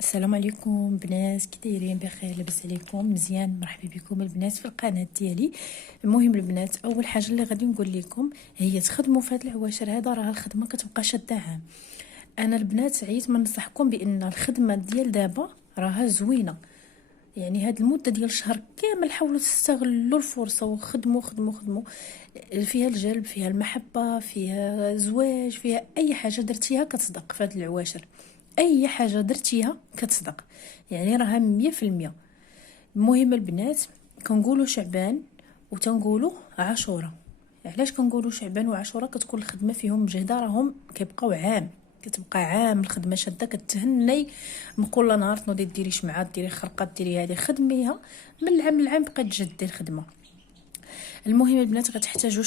السلام عليكم بنات، كي دايرين؟ بخير؟ لاباس عليكم؟ مزيان؟ مرحبا بكم البنات في القناه ديالي. المهم البنات، اول حاجه اللي غادي نقول لكم هي تخدموا في هذا العواشر هذا، راه الخدمه كتبقى شاده عام. انا البنات عييت ما ننصحكم بان الخدمه ديال دابا راها زوينه. يعني هاد المده ديال الشهر كامل حاولوا تستغلوا الفرصه وخدموا خدموا خدموا. فيها الجلب، فيها المحبه، فيها زواج، فيها اي حاجه درتيها كتصدق في هاد العواشر. اي حاجه درتيها كتصدق، يعني راها 100%. المهم البنات، كنقولوا شعبان وتنقولوا عاشوره. علاش كنقولوا شعبان وعاشوره؟ كتكون الخدمه فيهم مجهده، راهم كيبقاو عام، كتبقى عام الخدمه شاده، كتهني من كل نهار تنوضي ديري شمعات، ديري خرقات، ديري هذه خدميها من العام للعام، بقات تجدي الخدمه. المهم البنات، غتحتاجوا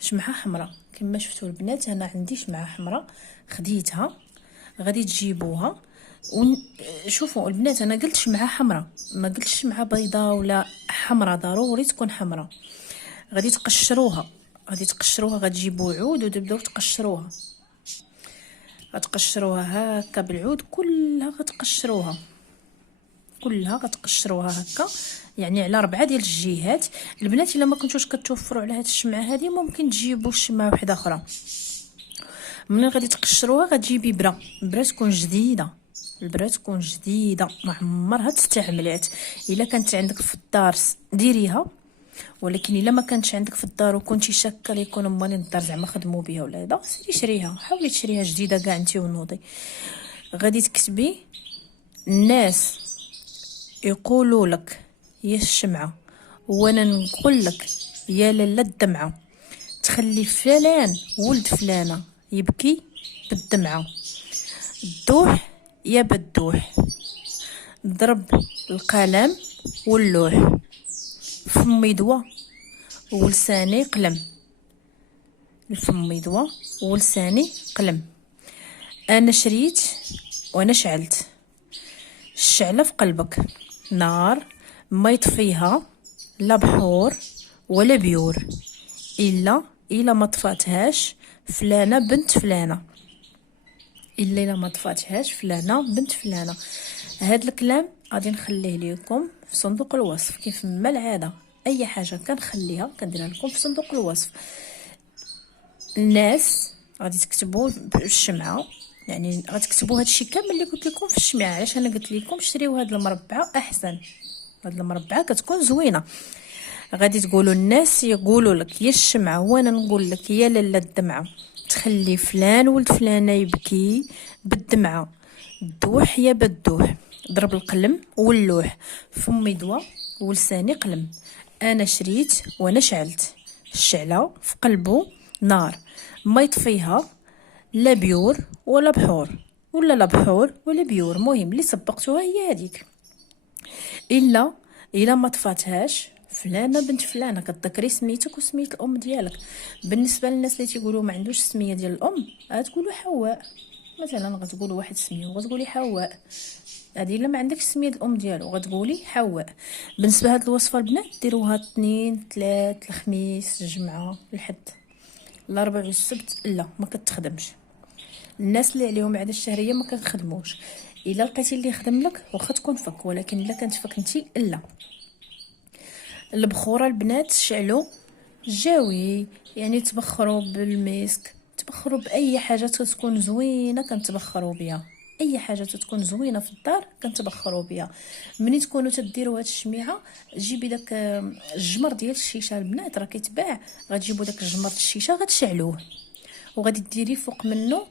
شمعه حمراء. كما شفتوا البنات، انا عندي شمعه حمراء خديتها، غادي تجيبوها. شوفوا البنات، انا قلت شمعه حمراء، ما قلتش شمعه بيضاء ولا حمراء، ضروري تكون حمراء. غادي تقشروها، غتجيبوا عود وتبداو تقشروها. غتقشروها هكا بالعود، كلها غتقشروها هكا، يعني على 4 ديال الجهات. البنات الا ما كنتوش كتوفروا على هاد الشمعه هذه، ممكن تجيبوا شمعه وحده اخرى. ملي غادي تقشروها غتجيبي بره تكون جديده. البره تكون جديده ما عمرها تستعملات. الا كانت عندك في الدار ديريها، ولكن الا ما كانتش عندك في الدار وكنتي شاكه ليكون مالين الدار زعما خدموا بها ولا هذا، سيري شريها، حاولي تشريها جديده كاع انت ونوضي. غادي تكتبي: الناس يقولوا لك يا الشمعه، وانا نقول لك يا لاله الدمعه، تخلي فلان ولد فلانه يبكي بالدمعه، الدوح يا بدوح، ضرب القلم واللوح، فمي دوا ولساني قلم، فمي دوا ولساني قلم. انا شريت وانا شعلت، الشعله في قلبك نار ما يطفيها لا بحور ولا بيور، الا ما طفاتهاش فلانه بنت فلانه، الا ما طفاتهاش فلانه بنت فلانه. هاد الكلام غادي نخليه لكم في صندوق الوصف، كيف ما العاده اي حاجه كنخليها كنديرها لكم في صندوق الوصف. الناس غادي تكتبوا بالشمعه، يعني غتكتبوا هادشي كامل اللي قلت لكم في الشمعه. علاش انا قلت لكم شريو هاد المربعه احسن، هاد المربعه كتكون زوينه. غادي تقولوا: الناس يقولوا لك يا الشمعه، وانا نقول لك يا لاله الدمعه، تخلي فلان ولد فلانه يبكي بالدمعه، الدوح يا بدوح، ضرب القلم واللوح، فمي دوا ولساني قلم. انا شريت وانا شعلت، الشعله في قلبه نار ما يطفيها لا بيور ولا بحور، ولا لا بحور ولا بيور. المهم اللي سبقتوها هي هذيك. الا ما طفاتهاش فلانه بنت فلانه، كتذكري سميتك وسميه الام ديالك. بالنسبه للناس اللي تيقولوا ما عندوش السميه ديال الام، غتقولوا حواء مثلا، غتقولوا واحد سميه وغتقولي حواء. هذه الا ما عندكش السميه ديال الام ديالو غتقولي حواء. بالنسبه لهاد الوصفه البنات، ديروها اثنين ثلاث الخميس الجمعه الحد، الاربع والسبت لا ما كتخدمش. الناس اللي عليهم عاده الشهريه ما كنخدموش. الا لقيتي اللي يخدم لك واخا تكون فك، ولكن الا كانت فك انتي لا. البخوره البنات شعلوا جاوي، يعني تبخروا بالمسك، تبخروا باي حاجه تكون زوينه كنتبخروا بها. اي حاجه تكون زوينه في الدار كنتبخروا بها. ملي تكونوا تديروا هاد الشميعه، جيبي داك الجمر ديال الشيشه البنات، راه كيتباع. غتجيبوا داك الجمر الشيشه غتشعلوه، وغادي ديري فوق منه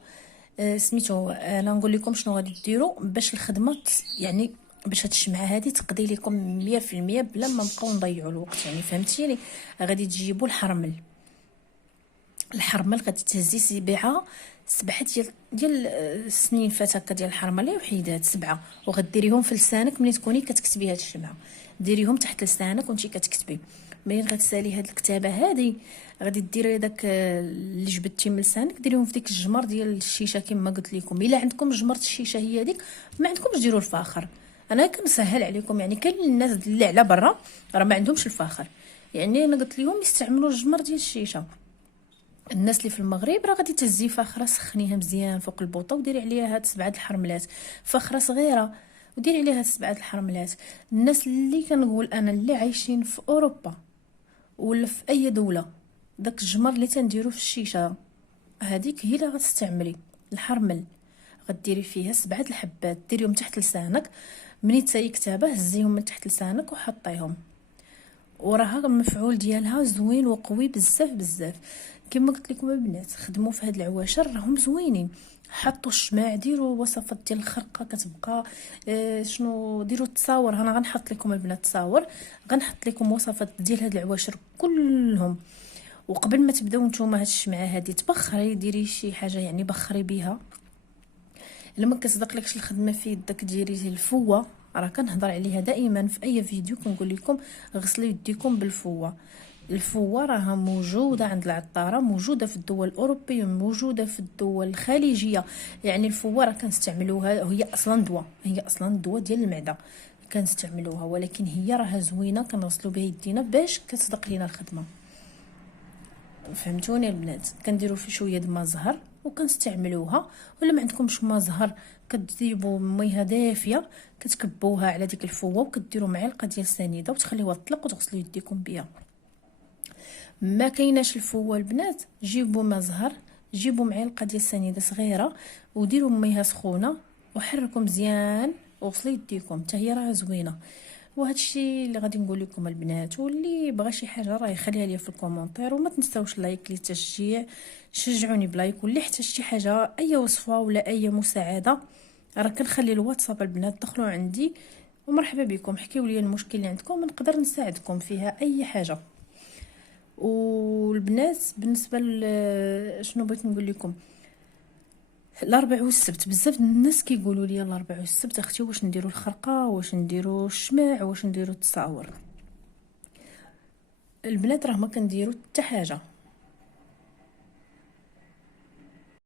سميتو. انا نقول لكم شنو غادي ديروا باش الخدمه يعني باش هاد الشمعه هذه تقضي لكم 100% بلا ما نبقاو نضيعوا الوقت، يعني فهمتيني. غادي تجيبوا الحرمل غادي تهزي سبعه ديال السنين فات هكا ديال الحرمله وحيدات 7، وغديريهم في لسانك. ملي تكوني كتكتبي هاد الشمعه ديريهم تحت لسانك وانتي كتكتبي. منين غتسالي هاد الكتابه هادي، غادي ديري داك اللي جبدتي من لسانك ديريهم في ديك الجمر ديال الشيشه كما قلت لكم. الا عندكم جمره الشيشه هي ديك، ما عندكمش ديروا الفاخر. انا كنسهل عليكم، يعني كاين الناس اللي على برا راه ما عندهمش الفاخر، يعني انا قلت لهم يستعملوا الجمر ديال الشيشه. الناس اللي في المغرب راه غادي تهزي فاخره، سخنيها مزيان فوق البوطه وديري عليها هاد 7 الحرملات، فاخره صغيره وديري عليها هاد 7 الحرملات. الناس اللي كنقول انا اللي عايشين في اوروبا ولا في اي دوله، داك الجمر اللي تنديرو في الشيشه هذيك هي اللي غتستعملي. الحرمل غديري فيها 7 الحبات، ديريهم تحت لسانك، مني تاي كتابه هزيهم من تحت لسانك وحطيهم، وراها المفعول ديالها زوين وقوي بزاف بزاف. كما قلت لكم البنات، خدموا في هاد العواشر راهم زوينين. حطوا الشماع، ديروا وصفات ديال الخرقه كتبقى شنو، ديروا التصاور. انا غنحط لكم البنات التصاور، غنحط لكم وصفات ديال هاد العواشر كلهم. وقبل ما تبداو نتوما هاد الشمعه هادي تبخري، ديري شي حاجه يعني بخري بها. الا ما كتصدق لكش الخدمه في يدك، ديري الفوه. راه كنهضر عليها دائما في اي فيديو، كنقول لكم غسلوا يديكم بالفوه. الفوه راها موجوده عند العطاره، موجوده في الدول الاوروبيه، موجوده في الدول الخليجيه. يعني الفوه راه كنستعملوها، هي اصلا دواء، هي اصلا دواء ديال المعده كنستعملوها، ولكن هي راها زوينه كنغسلوا بها يدينا باش كتصدق لينا الخدمه. فهمتوني البنات؟ كنديروا في شويه د ما زهر وكنستعملوها. ولا ما عندكمش ما زهر، كتجيبوا ميها دافيه كتكبوها على ديك الفوه وكديروا معلقه ديال سنيده وتخليوها تطلق وتغسلوا يديكم بها. ما كايناش الفوه البنات، جيبوا ما زهر، جيبوا معلقه ديال سنيده صغيره وديروا ميها سخونه وحركوا مزيان وغسلوا يديكم، حتى هي راه زوينه. وهذا الشيء اللي غادي نقول لكم البنات، واللي بغى شي حاجه راه يخليها لي في الكومونتير. وما تنساوش لايك للتشجيع، شجعوني بلايك. واللي احتاج شي حاجه، اي وصفه ولا اي مساعده، راه كنخلي الواتساب البنات، دخلوا عندي ومرحبا بكم، حكيوا لي المشكل اللي عندكم نقدر نساعدكم فيها اي حاجه. والبنات بالنسبه شنو بغيت نقول لكم، الاربع والسبت بزاف الناس كيقولوا لي الاربع والسبت اختي واش نديروا الخرقه، واش نديروا الشماع، واش نديروا التصاور. البنات راه ما كنديروا حتى حاجه،